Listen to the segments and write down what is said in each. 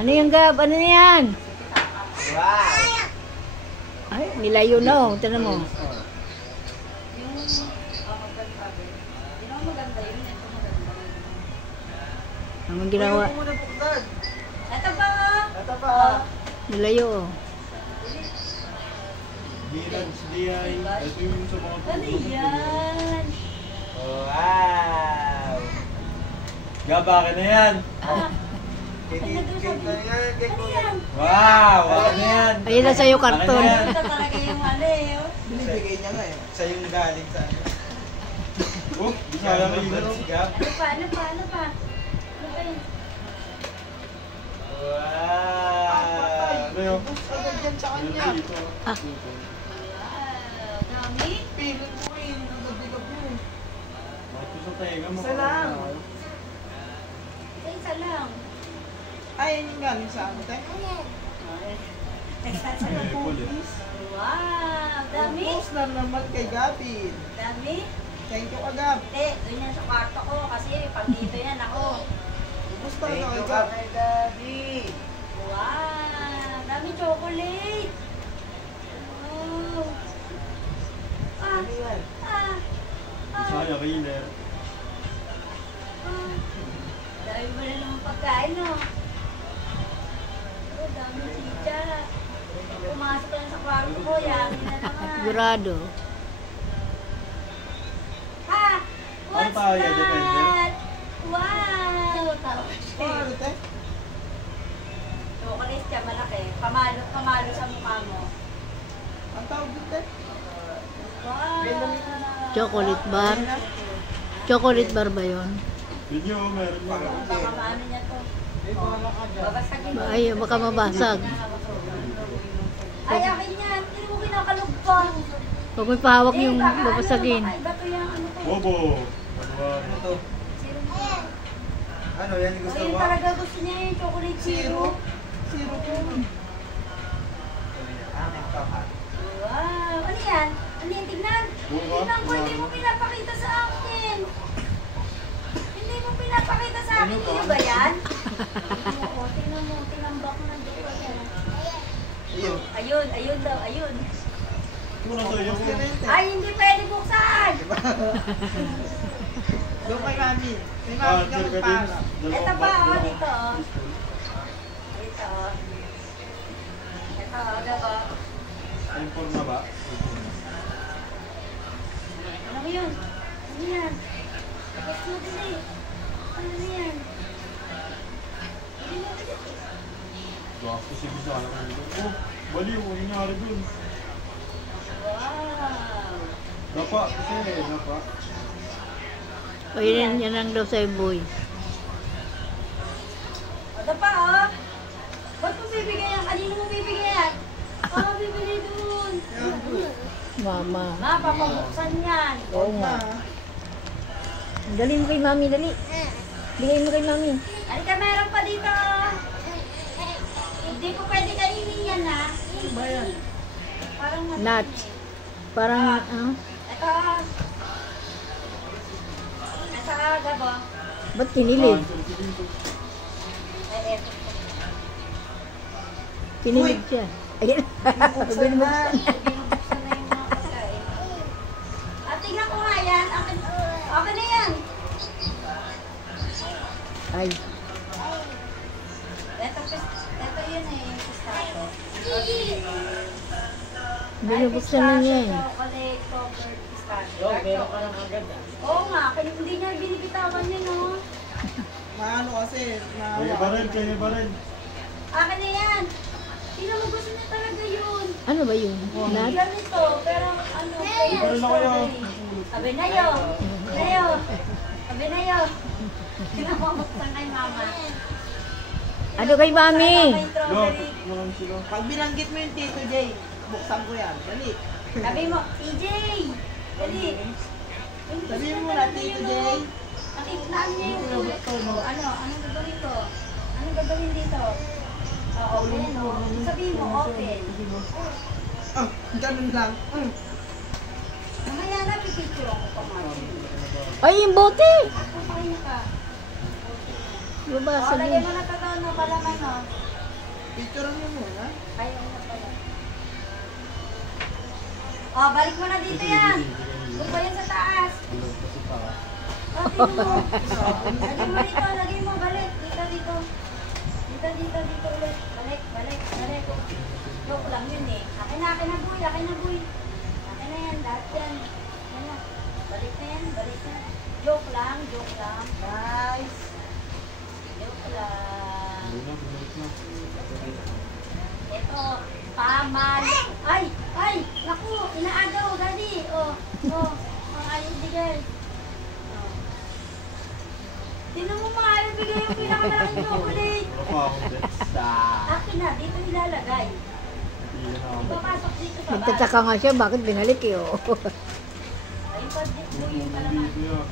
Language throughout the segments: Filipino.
Ano yung Gab? Ano yan? Wow! Ay, nilayo na oh. Tignan mo. Ang ginawa. Ito pa. Ito pa. Nilayo oh. Bilan, siyay. Ito yung sa mga Ano yan? Wow! Gab, akin na yan. Cake Ano yan? Wow! Ano yan? Ayun na sa'yo karton. Ito talaga yung ano eh. Oh. Binibigay niya nga eh. Sa yung galing sa ano. Oh, sayang na yun. Si Gab. Ano pa? Ano pa? Ano pa? Ano pa yun? Wow! Ano yun? Agad yan sa kanya. Dito. Ah. Wow, dami. Pilit mo eh. Nagabigab mo eh. Ito sa tenga mo. Isa lang. Isa lang. Ay, yun yung galing sa ano, te? Wow, dami. Post lang naman kay Gabin. Dami. Thank you, Agab. Doon yan sa kwarto ko kasi pag dito yan ako. Gusto na kay Gab. Wow, dami chocolate. Wow. Ah, Ano yan? ah, ah, Sayang, Railer. ah. Dami mo na naman pagkain, no? Oh, dami chicha. Pumasok lang sa kwarto ko, yamin na naman. Sigurado. Ah, what's tayo, depende. that? Wow. Ano, te? Chocolate siya, malaki. Pamalo sa mukha mo. Ang tawag dito, te? Wow. Chocolate bar. Chocolate bar ba yun? Yun yun, meron yun. Baka maano niya to. Babasagin mo. Ay, baka mabasag. Ay, akin yan. Hindi mo kinakalog pa. Huwag mo ipahawak yung baka babasagin. Ano, baka iba to yung ano to. Bobo. Ano to? Zero mo. Ano, yan yung gusto Ayun mo? talaga gusto niya yung chocolate zero. Zero po. Wow. Ano yan? Ano yan? Tignan. Buka. Tignan ko, hindi mo pinapakita sa akin. Hindi mo pinapakita sa akin. Iyo ba yan? Oo, tingnan mo. Tinambak na dito. Ayun. Ayun, ayun daw, ayun. Muna tayo. Ay, hindi pwede buksan. Doon kay Mami. Kay Mami ka Answer ka din. magpala. Ito pa, oh, dito, oh. Dito, oh. Ito, oh, diba? Inform na ba? Ano mo yun? Ano yan? Gusto mo din eh. Ano yan? Hindi mo din eh. Basta si Bisala ka dito. Oh, baliw. Ang nangyari dun. Wow. Dapa. Kasi, dapa. O yan lang daw sa'yo, boy. Ito pa, oh. Ba't mo bibigyan yan? Kanino mo bibigyan yan? Oh, bibili dun. Mama. Ma, papabuksan yan. Oo nga. Dali mo kay mami, dali. Bigay mo kay mami. Halika, meron pa dito. Hindi ko pwede kainin yan, ha? Ba yan? Parang Nuts. Parang, Ito. Ito, gabo. ba't kinilig? Answer ka dito. Ito. Kinilig siya. Ayun. Buksan na. Binubuksan na yung mga pagkain. At tingnan ko nga yan. Akin na yan. Ay. Ito yun eh, yung pistacho. Binubuksan na niya eh. Chocolate covered pistacho. Meron ka lang agad ah. Oo nga, hindi niya binibitawan yun, no? Maano kasi, Kaya ba rin? Kaya ba rin? Akin na yan. Tingnan mo, gusto niya talaga yun. Ano ba yun? Nuts? Ganito, pero ano, flavor Meron ako yun. strawberry. Sabi na yun. Sayo. Sabi na yun. Tingnan mo, buksan kay mama. Ano kay mami? May Look, strawberry. walang sila. pag binanggit mo yung Tito Jay, buksan ko yan. Dali. Sabi mo, TJ! Dali. Sabihin mo na, Tito Jay. Nakikita niya yung ulit ko. Ano? Anong gagawin ko? Anong gagawin dito? Open, no? Sabihin mo, open. Ah, ganun lang. Mamaya na, pipicture ako pa nga. Ay, yung bote! Kumain ka. Babasag Lagyan yun. mo na ito na palaman, no? Picture niyo muna. Ayaw na pala. Oh, balik mo na dito yan. Doon pa yan sa taas. Bilog kasi pa. Oh, tingnan mo. Lagay mo dito, lagay mo. Balik. Dito, dito. Dito, dito, dito ulit. Balik, balik, balik. Joke lang yun eh. Akin na boy. Akin na boy. Akin na yan. Lahat yan. Yan na. Balik na yan. Balik na. Joke lang, joke lang. Nice. Joke lang. Bilog na, bilog na. Ito, pamal. Ay, ay, naku, inaagaw, daddy. Oh, oh, ang ayaw bigay. Oh. Tinan mo mga ayaw bigay yung pinakamalaking chocolate. Wala pa akong bets. Akin na, dito ilalagay. Hindi na ako. Ipapasok dito sa bag. Nagtataka nga siya, bakit binalik eh, oh. Ay, pag-dip mo yung kalaman. Dito yan.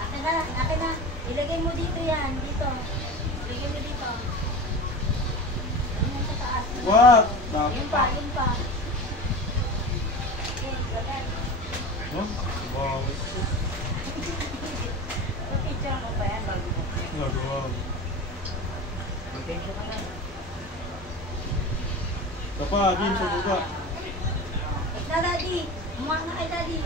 Akin na, akin na. Ilagay mo dito yan, dito. Ilagay mo dito. Ayun sa taas. What? Yun pa, yun pa. Okay, lagay. Huh? Wow. Picture mo ba yan bago mo? Nagawa mo. Tapa, Jim, sa baba. Na, daddy. Umuha na kay daddy.